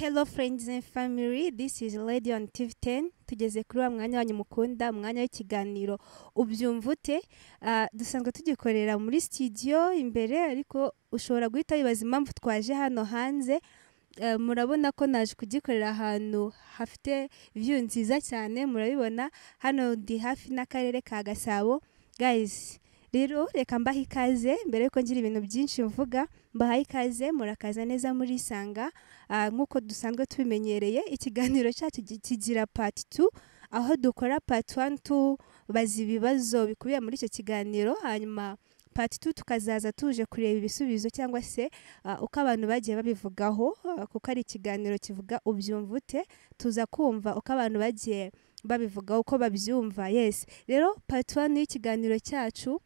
Hello friends and family, this is Lady on TV10. Tugeze kuri wa mwanya wanyu mukunda, mwanya w'ikiganiro ubyumva ute. Dusanzwe tugikorera muri studio imbere, ariko ushobora guhita wibaza impamvu twaje hano hanze. Murabona ko naje kugikorera ahantu hafite view nziza cyane, murabibona hano ndi hafi n'akarere ka Gasabo. Guys, rero reka mbaha ikaze mbere yuko ngira ibintu byinshi mvuga. Mbahaye ikaze, murakaza neza muri Isanga. Nk'uko dusanzwe tubimenyereye, ikiganiro cyacu kigira part 2, aho dukora part 1 tubaza ibibazo bikubiye muri icyo kiganiro, hanyuma part 2 tukazaza tuje kureba ibisubizo cyangwa se uko abantu bagiye babivugaho, kuko ari ikiganiro kivuga ubyumva ute, tuza kumva uko abantu bagiye babivugaho uko babyumva. Yes, rero part 1 y'ikiganiro cyacu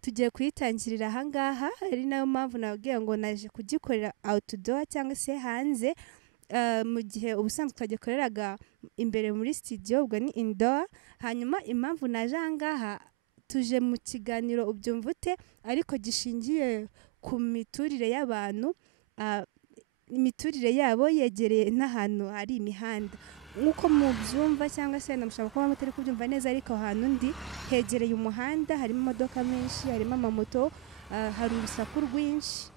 tugiye kuyitangirira ahangaha, ari nayo mpamvu nababwiye ngo naje kugikorera outdoor cyangwa se hanze, mu gihe ubusanzwe twagikoreraga imbere muri studio, ubwo ni indoor. Hanyuma impamvu naje ahangaha, tuje mu kiganiro ubyumva ute ariko gishingiye ku miturire y'abantu, imiturire yabo yegereye n'ahantu hari imihanda. Nk'uko mubyumva cyangwa se namushaka kuba mutari kubyumva neza, ariko ahantu ndi hegereye umuhanda, harimo imodoka menshi, harimo amamoto, hari urusaku rwinshi.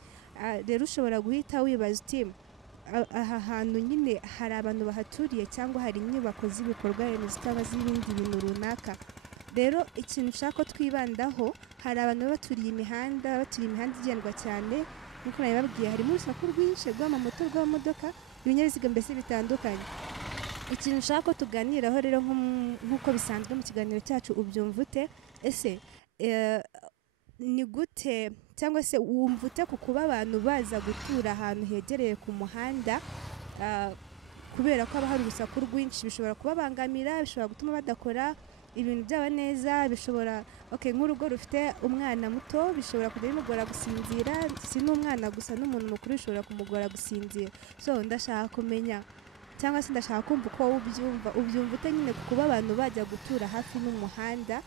Rero ushobora guhita wibaza uti aha hantu nyine hari abantu bahaturiye cyangwa hari inyubako z'ibikorwa remezo cyangwa z'ibindi bintu runaka. Rero ikintu ushaka ko twibandaho, hari abantu baba baturiye imihanda, igendwa cyane. Nk'uko nabibabwiye, harimo urusaku rwinshi rw'amamoto, rw'amamodoka, ibinyabiziga mbese bitandukanye. Ikintu ushaka ko tuganiraho rero nk'uko bisanzwe mu kiganiro cyacu ubyumva ute, ese ni gute cyangwa se wumva ute ku kuba abantu baza gutura ahantu hegereye ku muhanda, kubera ko haba hari urusaku rwinshi, bishobora kubabangamira, bishobora gutuma badakora ibintu byaba neza, bishobora nk'urugo rufite umwana muto bishobora kujya bimugora gusinzira, si n'umwana gusa n'umuntu mukuru bishobora kumugora gusinzira. So ndashaka kumenya cyangwa se ndashaka kumva uko ubyumva ute nyine kuba abantu bajya gutura hafi n'umuhanda,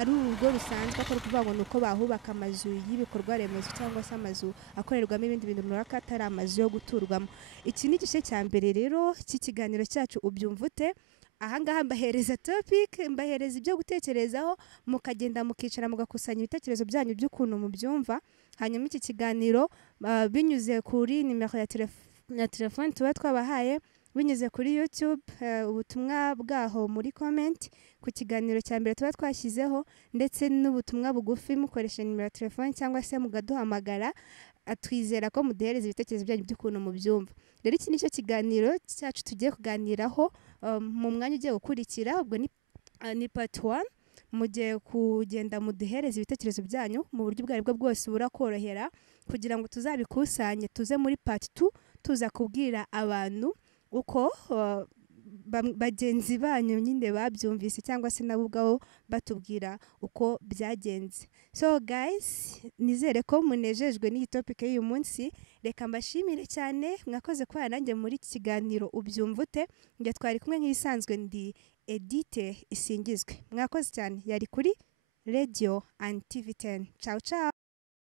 ari urugo rusanzwe, atari ukuvuga ngo ni uko bahubaka amazu y'ibikorwa remezo cyangwa se amazu akorerwamo ibindi bintu runaka, atari amazu yo guturwamo. Iki ni igice cya mbere rero cy'ikiganiro cyacu ubyumva ute. Ahangaha mbahereza topic, mbahereza ibyo gutekerezaho, mukagenda mukicara mugakusanya ibitekerezo byanyu by'ukuntu mubyumva. Hanyuma iki kiganiro binyuze kuri nimero ya telefone tuba twabahaye, binyuze kuri YouTube, ubutumwa bwaho muri comment ku kiganiro cya mbere tuba twashyizeho, ndetse n'ubutumwa bugufi mukoresha nimero ya telefone cyangwa se mugaduhamagara. Twizera ko muduhereza ibitekerezo byanyu by'ukuntu mubyumva. Rero iki nicyo kiganiro cyacu tugiye kuganiraho mu mwanya ugiye gukurikira, ubwo ni part 1. Mugiye kugenda muduhereza ibitekerezo byanyu mu buryo ubwo aribwo bwose burakorohera, kugira ngo tuzabikusanye tuze muri part 2 tuza kubwira abantu uko bagenzi banyu nyine babyumvise, cyangwa se nabo ubwabo batubwira uko byagenze. So guys, nizere ko munejejwe n'iyi topic y'uyu munsi. Reka mbashimire cyane, mwakoze kubana nanjye muri iki kiganiro ubyumva ute. Njye twari kumwe nk'isanzwe, ndi Edite Isingizwe. Mwakoze cyane. Yari kuri Radio and TV10. Ciao ciao.